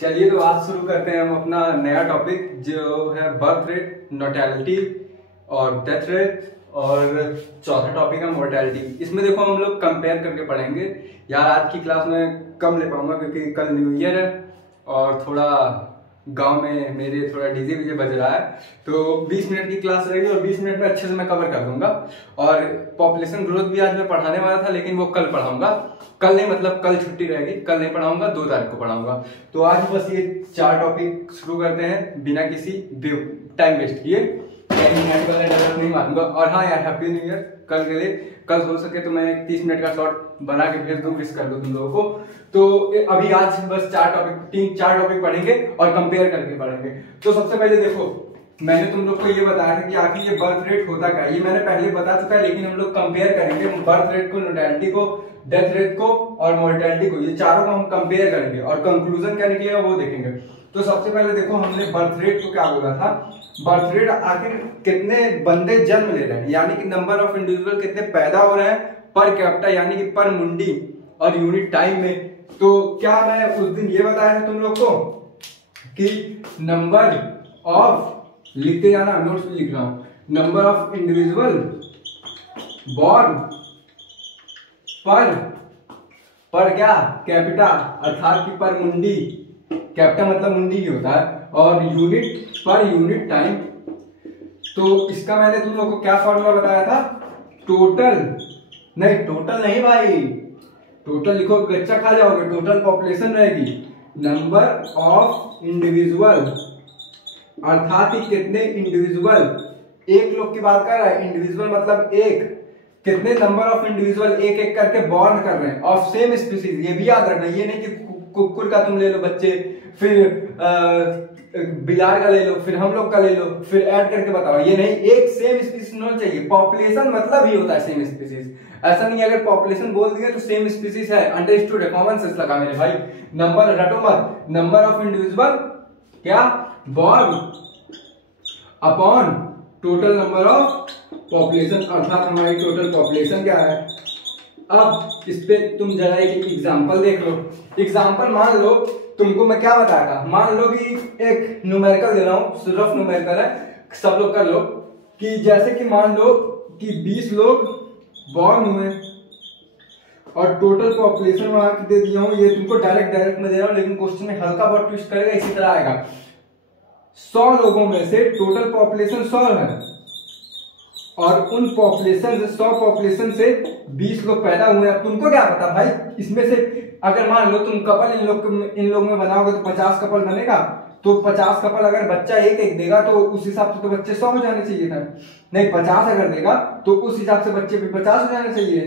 चलिए तो आज शुरू करते हैं हम अपना नया टॉपिक जो है बर्थ रेट, नोटैलिटी और डेथ रेट और चौथा टॉपिक है मोर्टेलिटी। इसमें देखो हम लोग कंपेयर करके पढ़ेंगे। यार आज की क्लास में कम ले पाऊंगा क्योंकि कल न्यू ईयर है और थोड़ा गांव में मेरे थोड़ा डीजे वीजे बज रहा है, तो 20 मिनट की क्लास रहेगी और 20 मिनट में अच्छे से मैं कवर कर दूंगा। और पॉपुलेशन ग्रोथ भी आज मैं पढ़ाने वाला था लेकिन वो कल पढ़ाऊंगा। कल नहीं, मतलब कल छुट्टी रहेगी, कल नहीं पढ़ाऊंगा, 2 तारीख को पढ़ाऊंगा। तो आज बस ये 4 टॉपिक शुरू करते हैं बिना किसी टाइम वेस्ट किए। नहीं मानूंगा। और हाँ यार, हैप्पी न्यू ईयर कल के लिए। कल हो सके तो मैं 30 मिनट का शॉर्ट बना के भेज दूं, विश कर दूं तुम लोगों को। तो अभी आज बस 4 टॉपिक पढ़ेंगे और कंपेयर करके पढ़ेंगे। तो सबसे पहले देखो, मैंने तुम लोग को ये बताया था कि आखिर ये बर्थ रेट होता क्या है, ये मैंने पहले बता चुका है, लेकिन हम लोग कंपेयर करेंगे बर्थ रेट को, नोटैलिटी को, डेथ रेट को और मोर्टेलिटी को। ये चारों को हम कंपेयर करेंगे और कंक्लूजन क्या निकलेगा वो देखेंगे। तो सबसे पहले देखो, हमने बर्थ रेट को क्या बोला था। बर्थ रेट आखिर कितने बंदे जन्म ले रहे हैं, यानी कि नंबर ऑफ इंडिविजुअल कितने पैदा हो रहे हैं पर कैपिटा यानी कि पर मुंडी और यूनिट टाइम में। तो क्या मैं उस दिन ये बताया था तुम लोग को कि नंबर ऑफ, लिखते जाना, नोट्स में लिख रहा हूं, नंबर ऑफ इंडिविजुअल बॉर्न पर क्या कैपिटा, अर्थात कि पर मुंडी, कैपिटा मतलब मुंडी ही होता है, और यूनिट पर यूनिट टाइम। तो इसका मैंने तुम लोग को क्या फॉर्मूला बताया था, टोटल नहीं भाई, टोटल लिखो गच्चा खा जाओगे, टोटल पॉपुलेशन रहेगी, नंबर ऑफ इंडिविजुअल अर्थात कि कितने इंडिविजुअल, एक लोग की बात कर रहा है, इंडिविजुअल मतलब एक, कितने नंबर ऑफ इंडिविजुअल एक एक करके बॉर्न कर रहे हैं ऑफ सेम स्पीसीज। ये भी याद रखना, ये नहीं कि कुकुर का तुम ले लो बच्चे, फिर बिलार का ले लो, फिर हम लोग का ले लो, फिर ऐड करके बताओ, ये नहीं, एक सेम स्पीसीज होना चाहिए। पॉपुलेशन मतलब ही होता है सेम स्पीसीज, ऐसा नहीं अगर पॉपुलेशन बोल दिए तो सेम स्पीसीज है, अंडरस्टूड है, कॉमन सेंस लगा मेरे भाई। नंबर रटो मत, नंबर ऑफ इंडिविजुअल क्या born upon total number of population, अर्थात हमारी टोटल पॉपुलेशन क्या है। अब इस पे तुम जरा एक एग्जांपल देख लो। एग्जांपल मान लो तुमको मैं क्या बताया था, मान लो कि एक न्यूमेरिकल दे रहा हूं, सिर्फ न्यूमेरिकल है, सब लोग कर लो, कि जैसे कि मान लो कि 20 लोग बॉर्न हुए और टोटल पॉपुलेशन वहां की दे दिया हूं। ये तुमको डायरेक्ट में दे रहा हूं, लेकिन क्वेश्चन में हल्का बहुत ट्विस्ट करेगा, इसी तरह आएगा। 100 लोगों में से टोटल पॉपुलेशन 100 है और उन पॉपुलेशन से 100 पॉपुलेशन से 20 लोग पैदा हुए। अब तुमको क्या पता भाई, इसमें से अगर मान लो तुम कपल इन लोग में बनाओगे तो 50 कपल बनेगा, तो 50 कपल अगर बच्चा एक देगा तो उस हिसाब से तो बच्चे 100 हो जाने चाहिए था, नहीं 50 अगर देगा तो उस हिसाब से बच्चे भी 50 हो जाने चाहिए,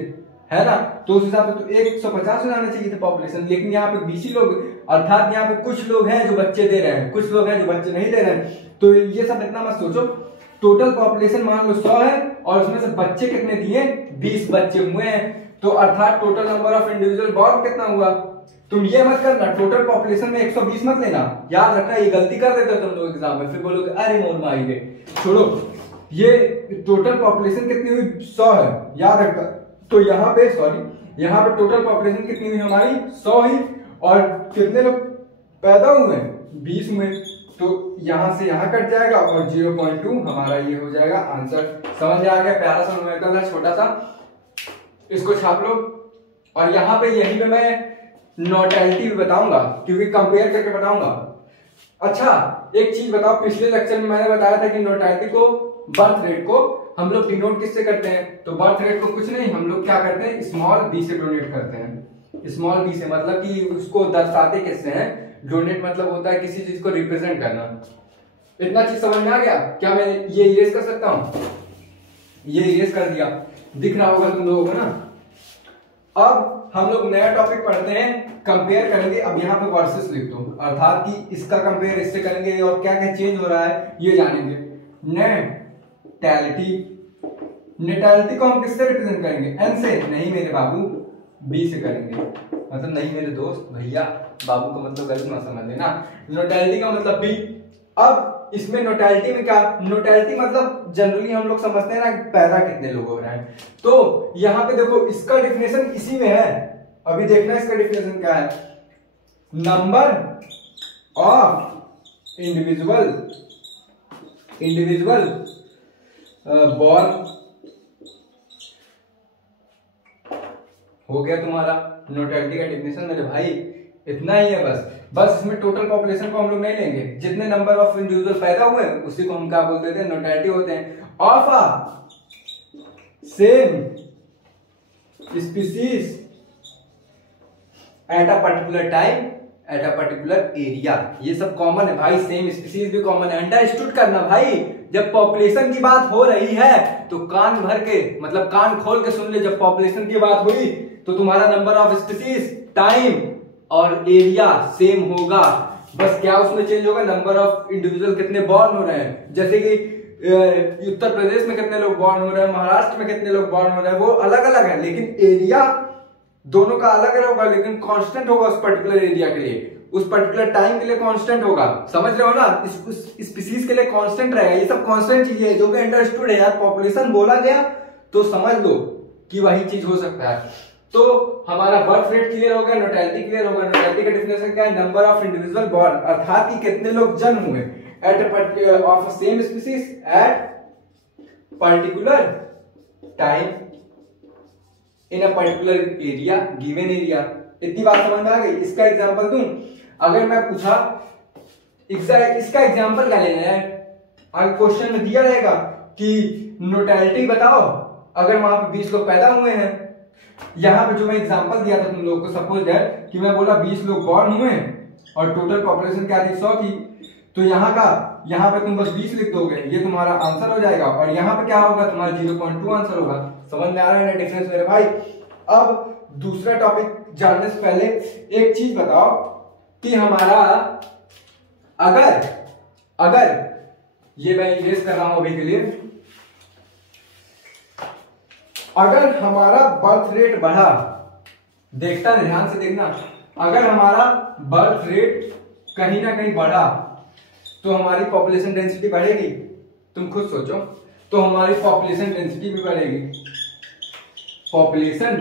है ना। तो उस हिसाब से तो 150 हो जाने चाहिए थे पॉपुलेशन, लेकिन यहाँ पे 20 लोग, अर्थात यहाँ पे कुछ लोग हैं जो बच्चे दे रहे हैं, कुछ लोग हैं जो बच्चे नहीं दे रहे हैं। तो ये सब इतना मत सोचो, टोटल पॉपुलेशन मान लो 100 है और उसमें से बच्चे कितने दिए, 20 बच्चे हुए हैं, तो अर्थात total number of individual born कितना हुआ। तुम ये मत करना, टोटल पॉपुलेशन में 120 मत लेना, याद रखना, ये गलती कर देते हो तुम लोग एग्जाम में, फिर बोलोगे अरे मोर में आई गए। छोड़ो, ये टोटल पॉपुलेशन कितनी हुई, 100 है, याद रखना। तो यहाँ पे यहाँ पे टोटल पॉपुलेशन कितनी हुई हमारी, 100 ही, और कितने लोग पैदा हुए, 20 हुए, तो यहां से यहां कट जाएगा और 0.2 हमारा ये हो जाएगा आंसर। समझ में आ गया, प्यारा सा न्यूमेरिकल था छोटा सा, इसको छाप लो। और यहाँ पे यही पे मैं नोटैलिटी भी बताऊंगा क्योंकि कंपेयर करके बताऊंगा। अच्छा एक चीज बताओ, पिछले लेक्चर में मैंने बताया था कि नोटैलिटी को, बर्थ रेट को हम लोग डिनोट किससे करते हैं, तो बर्थ रेट को कुछ नहीं, हम लोग क्या करते हैं, स्मॉल बी से डोनेट करते हैं। स्मॉल बी से मतलब कि उसको दर्शाते किससे हैं, डोनेट मतलब होता है किसी चीज को रिप्रेजेंट करना। इतना चीज समझ में आ गया क्या, मैं ये इरेज कर सकता हूं, ये इरेज कर दिया, दिख रहा होगा तुम लोगों को ना। अब हम लोग नया टॉपिक पढ़ते हैं, कंपेयर करेंगे। अब यहाँ पे वर्सेस लिख दो, अर्थात कि इसका कंपेयर इससे करेंगे और क्या क्या चेंज हो रहा है ये जानेंगे। नेटैलिटी को हम किससे रिप्रेजेंट करेंगे, एन से, नहीं मेरे बाबू, बी से करेंगे, मतलब नहीं मेरे दोस्त भैया, बाबू का मतलब गलत ना समझ लेना, नोटैलिटी का मतलब बी। अब इसमें नोटैलिटी में क्या, नोटैलिटी मतलब जनरली हम लोग समझते हैं ना पैदा कितने लोग हो रहे हैं, तो यहाँ पे देखो इसका डिफिनेशन इसी में है, अभी देखना इसका डिफिनेशन क्या है, नंबर ऑफ इंडिविजुअल बॉर्न हो गया तुम्हारा नोटैलिटी का डेफिनेशन मेरे भाई। इतना ही है बस इसमें टोटल पॉपुलेशन को हम लोग नहीं लेंगे, जितने नंबर ऑफ इंडिविजुअल पैदा हुए हैं उसी को हम क्या बोल देते हैं, नोटैलिटी होते हैं। Of a same species at a particular time at a particular area, ये सब कॉमन है भाई, सेम स्पीसीज भी कॉमन है। अंडरस्टूड करना भाई, जब पॉपुलेशन की बात हो रही है तो कान भर के मतलब कान खोल के सुन ले, जब पॉपुलेशन की बात हुई तो तुम्हारा नंबर ऑफ स्पीसीज, टाइम और एरिया सेम होगा, बस क्या उसमें चेंज होगा, नंबर ऑफ इंडिविजुअल कितने बॉर्न हो रहे हैं। जैसे कि उत्तर प्रदेश में कितने लोग बॉर्न हो रहे हैं, महाराष्ट्र में कितने लोग बॉर्न हो रहे हैं, वो अलग अलग है, लेकिन एरिया दोनों का अलग अलग होगा, लेकिन कांस्टेंट होगा उस पर्टिकुलर एरिया के लिए, उस पर्टिकुलर टाइम के लिए कांस्टेंट होगा। समझ रहे हो ना, इस स्पीसीज के लिए कांस्टेंट रहेगा। ये सब कांस्टेंट चीजें है जो कि अंडरस्टूड है यार, पॉपुलेशन बोला गया तो समझ लो कि वही चीज हो सकता है। तो हमारा बर्थ रेट क्लियर हो गया, नोटैलिटी क्लियर हो गया। नोटैलिटी का डेफिनेशन क्या है, नंबर ऑफ इंडिविजुअल बॉर्न, अर्थात कि कितने लोग जन्म हुए at of same species at particular time in a particular area, given area. इतनी बात समझ में आ गई। इसका एग्जांपल दूं, अगर मैं पूछा इसका एग्जांपल क्या लेना है, अगर क्वेश्चन में दिया रहेगा कि नोटैलिटी बताओ, अगर वहां पे 20 लोग पैदा हुए हैं, यहां पे जो मैं एग्जांपल दिया था तुम लोगों को, सपोज दैट कि मैं बोला 20 लोग बॉर्न हुए और टोटल पॉपुलेशन क्या थी 100 की, तो यहाँ पे तुम बस 20 लिख दोगे, ये तुम्हारा आंसर हो जाएगा, और यहाँ पे क्या होगा, तुम्हारा 0.2 आंसर होगा। समझ में आ रहा है ना डिफरेंस मेरे भाई। अब दूसरा टॉपिक जानने से पहले एक चीज बताओ कि हमारा अगर ये मैं इरेज कर रहा हूं अभी के लिए, अगर हमारा बर्थ रेट बढ़ा, देखता ध्यान से देखना, अगर हमारा बर्थ रेट कहीं ना कहीं बढ़ा तो हमारी पॉपुलेशन डेंसिटी बढ़ेगी। तुम खुद सोचो, तो हमारी पॉपुलेशन डेंसिटी भी बढ़ेगी, पॉपुलेशन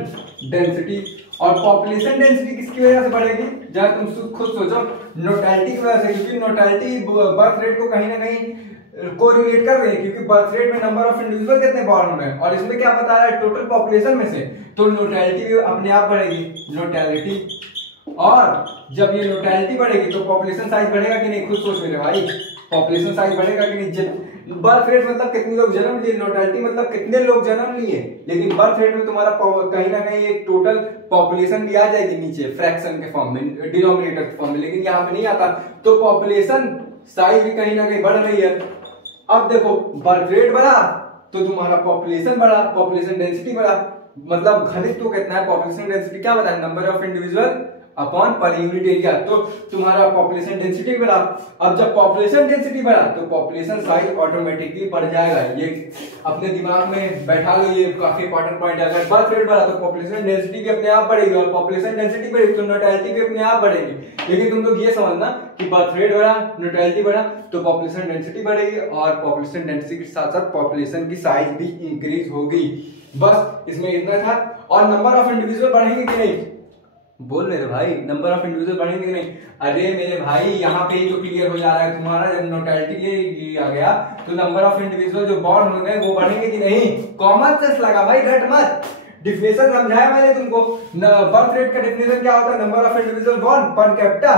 डेंसिटी। और पॉपुलेशन डेंसिटी किसकी वजह से बढ़ेगी, जब तुम खुद सोचो, नोटैलिटी की वजह से, क्योंकि नोटैलिटी बर्थ रेट को कहीं ना कहीं कोरिलेट कर रही है, क्योंकि बर्थ रेट में नंबर ऑफ इंडिविजुअल कितने बॉर्न हो रहे हैं, और इसमें क्या बता रहा है, टोटल पॉपुलेशन में से, तो नोटैलिटी भी अपने आप बढ़ेगी, नोटैलिटी। और जब ये नोटैलिटी बढ़ेगी तो पॉपुलेशन साइज बढ़ेगा कि नहीं, खुद सोच मेरे भाई, पॉपुलेशन साइज बढ़ेगा कि नहीं। बर्थ रेट मतलब कितने लोग जन्म लिए, नोटैलिटी मतलब कितने लोग जन्म लिए, लेकिन बर्थ रेट में तुम्हारा कहीं ना कहीं एक टोटल पॉपुलेशन भी आ जाएगी नीचे फ्रैक्शन के फॉर्म में, डिनोमिनेटर के फॉर्म में, लेकिन यहाँ पे नहीं आता, तो पॉपुलेशन साइज भी कहीं ना कहीं बढ़ रही है। अब देखो, बर्थ रेट बढ़ा तो तुम्हारा पॉपुलेशन बढ़ा, पॉपुलेशन डेंसिटी बढ़ा, मतलब घनत्व कितना है, पॉपुलेशन डेंसिटी क्या बताया, number of individual upon per unit area, तो तुम्हारा पॉपुलेशन डेंसिटी बढ़ा। अब जब पॉपुलेशन डेंसिटी बढ़ा तो पॉपुलेशन साइज ऑटोमेटिकली बढ़ जाएगा। ये अपने दिमाग में बैठा लो, ये काफी इंपॉर्टेंट पॉइंट है। अगर बर्थ रेट बढ़ा तो पॉपुलेशन डेंसिटी भी अपने आप बढ़ेगी, और पॉपुलेशन डेंसिटी बढ़ेगी तो नोटैलिटी भी अपने आप बढ़ेगी। लेकिन तुम लोग ये समझना कि बर्थ रेट बढ़ा, नोटैलिटी बढ़ा तो पॉपुलेशन डेंसिटी बढ़ेगी, और पॉपुलेशन डेंसिटी के साथ साथ पॉपुलेशन की साइज भी इंक्रीज होगी। बस इसमें इतना था। और नंबर ऑफ इंडिविजुअल बढ़ेंगे कि नहीं, बोल मेरे भाई, नंबर ऑफ इंडिविजुअल बढ़ेंगे कि नहीं। अरे मेरे भाई, यहाँ पे ही तो क्लियर हो जा रहा है तुम्हारा, जब नोटैलिटी लिया गया तो नंबर ऑफ इंडिविजुअल जो बॉर्न हो गए वो बढ़ेंगे कि नहीं। कॉमन सेंस लगा भाई, घट मत। डिफिनेशन समझाया मैंने तुमको, बर्थ रेट का डिफिनेशन क्या होता है, number of individual born per capita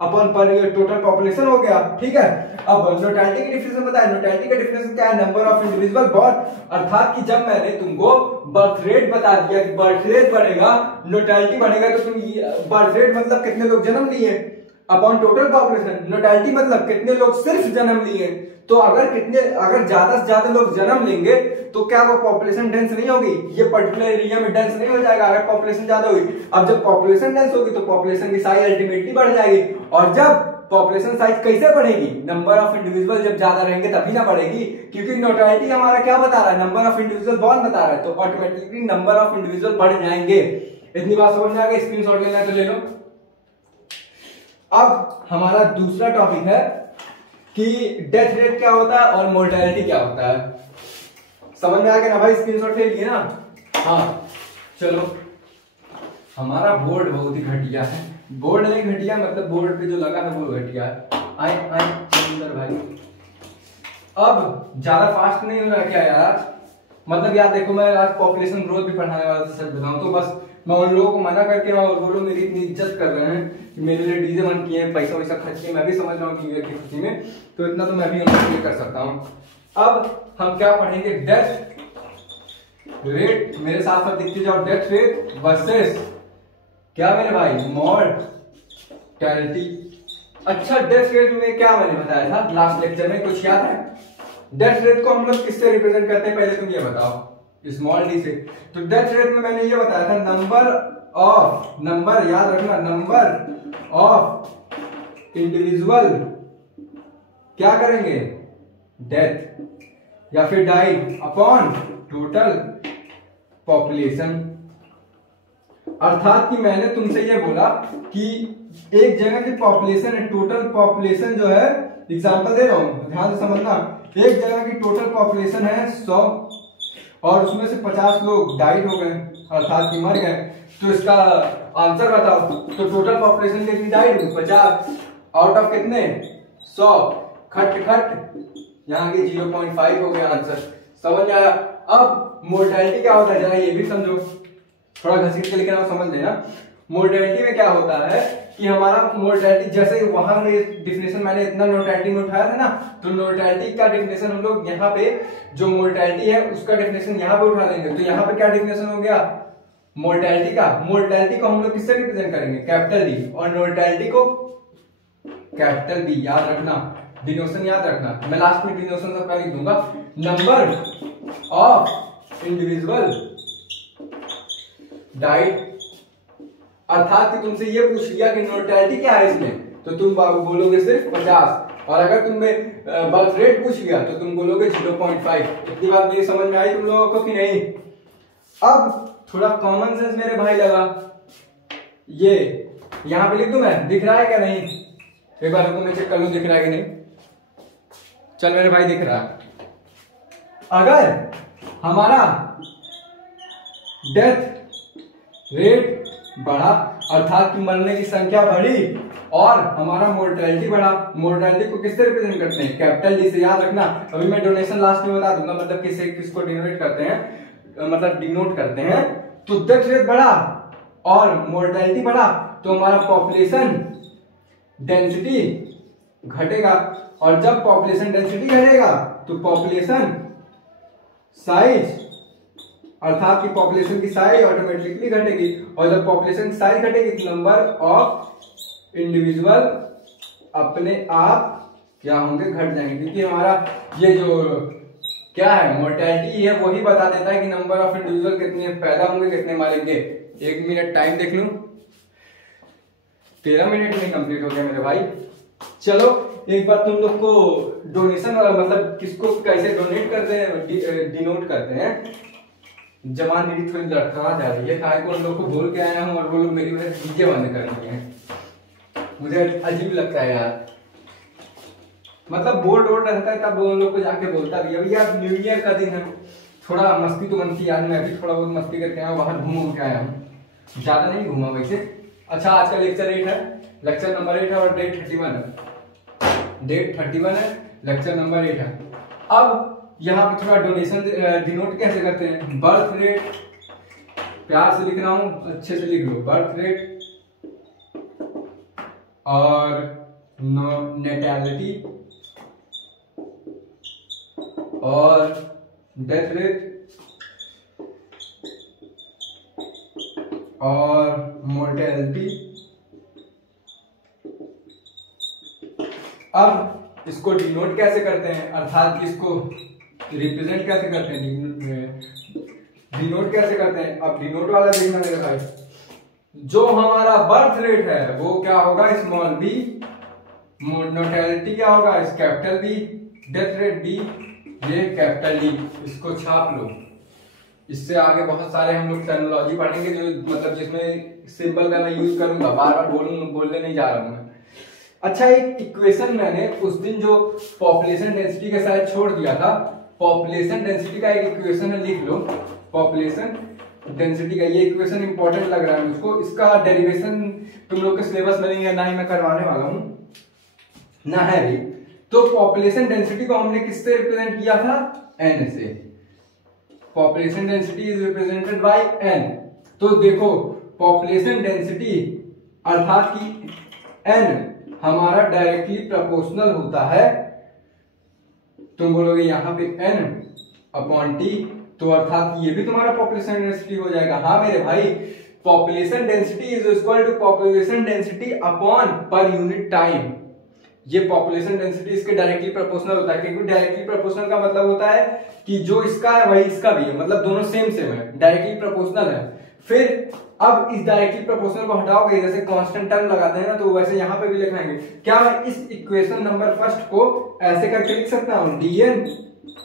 upon पर टोटल पॉपुलेशन हो गया, ठीक है। अब नोटैलिटी की डिफिनेशन बताया, नोटैलिटी का डिफिनेशन क्या है, नंबर ऑफ इंडिविजुअल बॉर्न, अर्थात कि जब मैंने तुमको बर्थ रेट बता दिया कि बर्थ रेट बढ़ेगा, नोटैलिटी बढ़ेगा, तो तुम बर्थ रेट मतलब कितने लोग जन्म लिए अपॉन टोटल पॉपुलेशन, नोटैलिटी मतलब कितने लोग सिर्फ जन्म लिए। तो अगर ज्यादा से ज्यादा लोग जन्म लेंगे तो क्या वो पॉपुलेशन डेंस नहीं होगी, ये पर्टिकुलर एरिया में डेंस नहीं हो जाएगा अगर पॉपुलेशन ज्यादा होगी। अब जब पॉपुलेशन डेंस होगी तो पॉपुलेशन की साइज अल्टीमेटली बढ़ जाएगी, और जब पॉपुलेशन साइज कैसे बढ़ेगी, नंबर ऑफ इंडिविजुअल जब ज्यादा रहेंगे तभी ना बढ़ेगी, क्योंकि नोटैलिटी हमारा क्या बता रहा है, नंबर ऑफ इंडिविजुअल बॉर्न बता रहा है, तो ऑटोमेटिकली नंबर ऑफ इंडिविजुअल बढ़ जाएंगे। इतनी बात समझ में आ गई, स्क्रीनशॉट लेना है तो ले लो। अब हमारा दूसरा टॉपिक है कि डेथ रेट क्या होता है और मोर्टेलिटी क्या होता है। समझ में आ गया ना भाई, स्क्रीनशॉट ले लिए ना। हाँ चलो, हमारा बोर्ड बहुत ही घटिया है, बोर्ड नहीं घटिया, मतलब बोर्ड पे जो लगा है वो घटिया है। आए आए चंदर भाई, अब ज्यादा फास्ट नहीं हो रहा क्या यार? मतलब यार देखो, मैं आज पॉपुलेशन ग्रोथ भी पढ़ाने वाला था, सच बताऊं तो बस मैं उन लोगों को मना करके, और वो लोग मेरी इतनी इज्जत कर रहे हैं कि मेरे लिए डीजे बन किए हैं, पैसा वैसा खर्च किए। मैं भी समझ रहा हूँ न्यू ईयर की खुशी में, तो इतना तो मैं भी उनके लिए कर सकता हूँ। अब हम क्या पढ़ेंगे? डेथ रेट, मेरे साथ साथ दिखते जाओ। डेथ रेट वर्सेस क्या मेरे भाई? मॉर्टेलिटी। अच्छा, डेथ रेट में क्या मैंने बताया था लास्ट लेक्चर में, कुछ याद है? डेथ रेट को हम लोग किससे रिप्रेजेंट करते हैं, पहले तुम ये बताओ। स्मॉल डी से। तो डेथ रेट में मैंने ये बताया था, नंबर याद रखना, नंबर ऑफ इंडिविजुअल क्या करेंगे? डेथ या फिर डाइड अपॉन टोटल पॉपुलेशन। अर्थात कि मैंने तुमसे ये बोला कि एक जगह की पॉपुलेशन है, टोटल पॉपुलेशन जो है, एग्जांपल दे रहा हूं, ध्यान से समझना। एक जगह की टोटल पॉपुलेशन है 100 और उसमें से 50 लोग डाइड हो गए, अर्थात कि मर गए। तो इसका आंसर बताओ। तो टोटल पॉपुलेशन कितनी डाइड हुई? 50 आउट ऑफ कितने? 100। खट खट यहाँ की 0.5 हो गया आंसर। समझ आया? अब मोर्टेलिटी क्या होता है जरा ये भी समझो, थोड़ा घसीट के लेकिन आप समझ लेना। मोर्टेलिटी में क्या होता है कि हमारा मोर्टेलिटी, जैसे वहां में डिफिनेशन मैंने इतना मोर्टेलिटी में उठाया था ना, तो मोर्टेलिटी का डिफिनेशन हम लोग यहाँ पे, जो मोर्टेलिटी है उसका डिफिनेशन यहाँ पे उठा देंगे। तो यहाँ पे क्या डिफिनेशन हो गया मोर्टेलिटी का? मोर्टेलिटी को हम लोग किससे रिप्रेजेंट करेंगे? Capital D. और मोर्टेलिटी को कैपिटल बी। याद रखना, डिनोशन याद रखना, मैं लास्ट में डिनोशन सबका लिख दूंगा। Number of individual died. अर्थात कि तुमसे ये पूछ लिया कि मोर्टेलिटी क्या है इसमें, तो तुम बोलोगे सिर्फ 50। और अगर तुमने बर्थ रेट पूछ लिया तो तुम बोलोगे 0.5। इतनी बात मेरी समझ में आई तुम लोगों को कि नहीं? अब थोड़ा कॉमन सेंस मेरे भाई लगा, ये यहां पे लिख दूं मैं, दिख रहा है क्या नहीं? एक बार रुको मैं चेक कर लूं दिख रहा है कि नहीं। चल मेरे भाई दिख रहा है। अगर हमारा डेथ रेट बढ़ा, अर्थात कि मरने की संख्या बढ़ी, और हमारा मोर्टेलिटी बढ़ा। मोर्टेलिटी को किससे रिप्रेजेंट करते हैं? कैपिटल डी से। याद रखना, अभी मैं डोनेशन लास्ट में बता दूंगा, मतलब किसे किसको डिनोट करते हैं, मतलब डिनोट करते हैं। तो डेथ रेट बढ़ा और मोर्टेलिटी बढ़ा तो हमारा पॉपुलेशन डेंसिटी घटेगा, और जब पॉपुलेशन डेंसिटी घटेगा तो पॉपुलेशन साइज, अर्थात कि पॉपुलेशन की साइज ऑटोमेटिकली घटेगी, और जब पॉपुलेशन साइज घटेगी तो नंबर ऑफ इंडिविजुअल अपने आप क्या होंगे? घट जाएंगे। क्योंकि हमारा ये जो क्या है मोर्टेलिटी है वही बता देता है कि नंबर ऑफ इंडिविजुअल कितने पैदा होंगे, कितने मरेंगे। 1 मिनट टाइम देख लूं, 13 मिनट में कंप्लीट हो गया मेरे भाई। चलो एक बार तुम लोग को डोनेशन वाला, मतलब किसको कैसे डोनेट करते हैं, डिनोट करते हैं। जवान मेरी थोड़ी लड़खड़ा जा रही है, काय को उन लोग को बोल के आया हूँ और वो लोग मेरी वजह से डीजे बंद कर दिए हैं। मुझे अजीब लगता है यार, मतलब बोर्ड वोर्ड रहता है तब उन लोग को जाके बोलता भी। अभी यार न्यू ईयर का दिन है, थोड़ा मस्ती तो बनती है यार। मैं भी थोड़ा बहुत मस्ती करके आया हूँ, बाहर घूम के आया हूँ, ज्यादा नहीं घूमा वैसे। अच्छा आज का लेक्चर 8 है, लेक्चर नंबर 8 है, और डेट 31 है। डेट 31 है, लेक्चर नंबर 8 है। अब यहाँ पे थोड़ा डोनेशन डिनोट कैसे करते हैं? बर्थ रेट, प्यार से लिख रहा हूं, अच्छे से लिख लो। बर्थ रेट और नेटैलिटी और डेथ रेट और मोर्टेलिटी। अब इसको डिनोट कैसे करते हैं, अर्थात कि इसको रिप्रेजेंट कैसे करते हैं, डिनोट कैसे करते हैं? अब डिनोट वाला देखना मेरे भाई, जो हमारा बर्थ रेट है वो क्या होगा? Small B. मोर्टेलिटी क्या होगा? इस capital B. Death rate B, ये कैपिटल डी। इसको छाप लो। इससे आगे बहुत सारे हम लोग टर्मिनोलॉजी पढ़ेंगे, जो मतलब जिसमें सिंबल का मैं यूज करूंगा, बार बार बोलने नहीं जा रहा हूं मैं। अच्छा, एक इक्वेशन मैंने उस दिन जो पॉपुलेशन डेंसिटी के साथ छोड़ दिया था, पॉपुलेशन डेंसिटी का एक इक्वेशन है, लिख लो। पॉपुलेशन डेंसिटी का ये इक्वेशन इंपॉर्टेंट लग रहा है मुझको। इसका डेरिवेशन तुम लोग के सिलेबस में नहीं है, ना ही मैं करवाने वाला हूं, ना है भी। तो पॉपुलेशन डेंसिटी को हमने किससे रिप्रेजेंट किया था? एन से। Population density is represented by N. तो देखो पॉपुलेशन डेंसिटी अर्थात कि एन हमारा डायरेक्टली प्रोपोर्शनल होता है, तुम बोलोगे यहां पे एन अपॉन टी, तो अर्थात ये भी तुम्हारा पॉपुलेशन डेंसिटी हो जाएगा। हाँ मेरे भाई, population density is equal to population density upon per unit time. ये पॉपुलेशन डेंसिटी इसके डायरेक्टली प्रोपोर्शनल होता है, क्योंकि डायरेक्टली प्रोपोर्शनल का मतलब होता है कि जो इसका है वही इसका भी है, मतलब दोनों सेम सेम है, डायरेक्टली प्रोपोर्शनल है। फिर अब इस डायरेक्टली प्रोपोर्शनल को हटाओगे, जैसे कांस्टेंट टर्म लगाते हैं ना, तो वैसे यहां पे भी लिखाएंगे। क्या मैं इस इक्वेशन नंबर फर्स्ट को ऐसे करके लिख सकता हूं? dn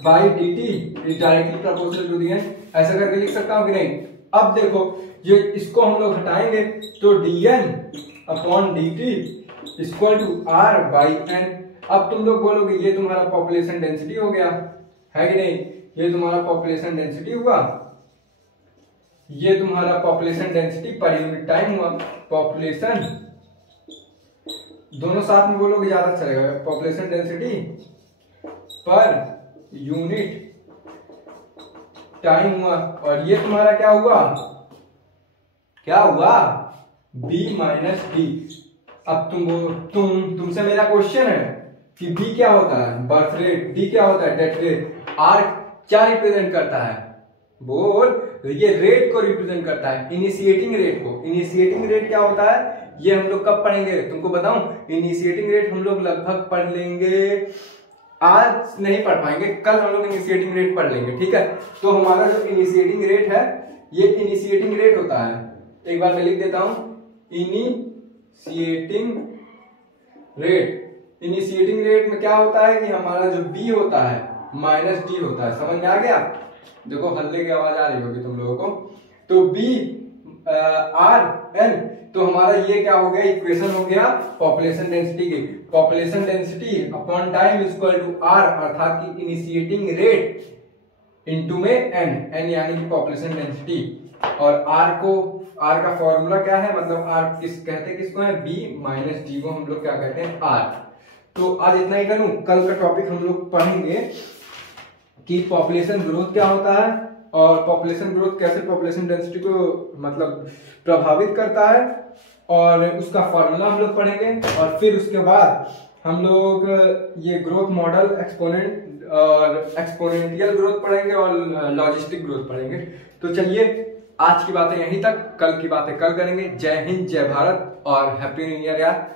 by dt is directly proportional to dn, ऐसा करके लिख सकता हूं कि नहीं? अब देखो ये इसको हम लोग हटाएंगे तो dn upon dt equal to r by n। अब तुम लोग बोलोगे ये तुम्हारा पॉपुलेशन डेंसिटी हो गया, है कि नहीं? ये तुम्हारा पॉपुलेशन डेंसिटी हुआ, ये तुम्हारा पॉपुलेशन डेंसिटी पर यूनिट टाइम हुआ। पॉपुलेशन दोनों साथ में बोलोगे ज्यादा अच्छा लगेगा। पॉपुलेशन डेंसिटी पर यूनिट टाइम हुआ, और ये तुम्हारा क्या हुआ? क्या हुआ? b minus D. अब तुमसे मेरा क्वेश्चन है कि b क्या होता है? Birth rate. d क्या होता है? Death rate. r क्या रिप्रेजेंट करता है? बोल। ये रेट को रिप्रेजेंट करता है, इनिशिएटिंग रेट को। इनिशिएटिंग रेट क्या होता है ये हम लोग कब पढ़ेंगे तुमको बताऊं? इनिशिएटिंग रेट हम लोग लगभग पढ़ लेंगे, आज नहीं पढ़ पाएंगे, कल हम लोग इनिशिएटिंग रेट पढ़ लेंगे, ठीक है? तो हमारा जो इनिशिएटिंग रेट है, ये इनिशिएटिंग रेट होता है, एक बार मैं लिख देता हूं, इनिशिएटिंग रेट। इनिशिएटिंग रेट में क्या होता है कि हमारा जो बी होता है माइनस डी होता है। समझ में आ गया? देखो हल्ले की आवाज आ रही होगी तुम लोगों को। तो बी आर एन, तो हमारा ये क्या हो गया? इक्वेशन हो गया पॉपुलेशन डेंसिटी की। Population density upon time is equal to R, अर्थात की इनिशिएटिंग रेट इनटू में एन, एन यानी कि पॉपुलेशन डेंसिटी। और आर का फॉर्मूला क्या है? मतलब आर कहते हैं किसको है? बी माइनस डी को हम लोग क्या कहते हैं? आर। तो आज इतना ही करूं, कल का टॉपिक हम लोग पढ़ेंगे कि पॉपुलेशन ग्रोथ क्या होता है और पॉपुलेशन ग्रोथ कैसे पॉपुलेशन डेंसिटी को मतलब प्रभावित करता है, और उसका फॉर्मूला हम लोग पढ़ेंगे। और फिर उसके बाद हम लोग ये ग्रोथ मॉडल, एक्सपोनेंट और एक्सपोनेंशियल ग्रोथ पढ़ेंगे और लॉजिस्टिक ग्रोथ पढ़ेंगे। तो चलिए आज की बातें यहीं तक, कल की बातें कल करेंगे। जय हिंद, जय भारत और हैप्पी न्यू ईयर यार।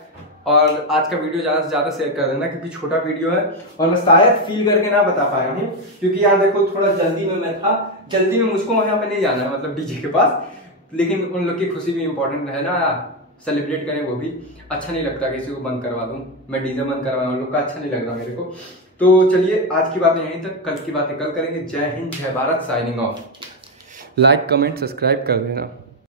और आज का वीडियो ज्यादा से ज्यादा शेयर कर देना, क्योंकि छोटा वीडियो है और मैं शायद फील करके ना बता पाया हूँ, क्योंकि यार देखो थोड़ा जल्दी में मैं था, जल्दी में मुझको वहां पे नहीं जाना है, मतलब डीजे के पास, लेकिन उन लोग की खुशी भी इंपॉर्टेंट है ना यार, सेलिब्रेट करें वो भी। अच्छा नहीं लगता किसी को बंद करवा दूं, मैं डीजे बंद करवाऊं, उन लोग का अच्छा नहीं लग रहा मेरे को। तो चलिए आज की बातें यहीं तक, कल की बातें कल करेंगे। जय हिंद, जय Bharat, signing off. Like comment subscribe कर देना।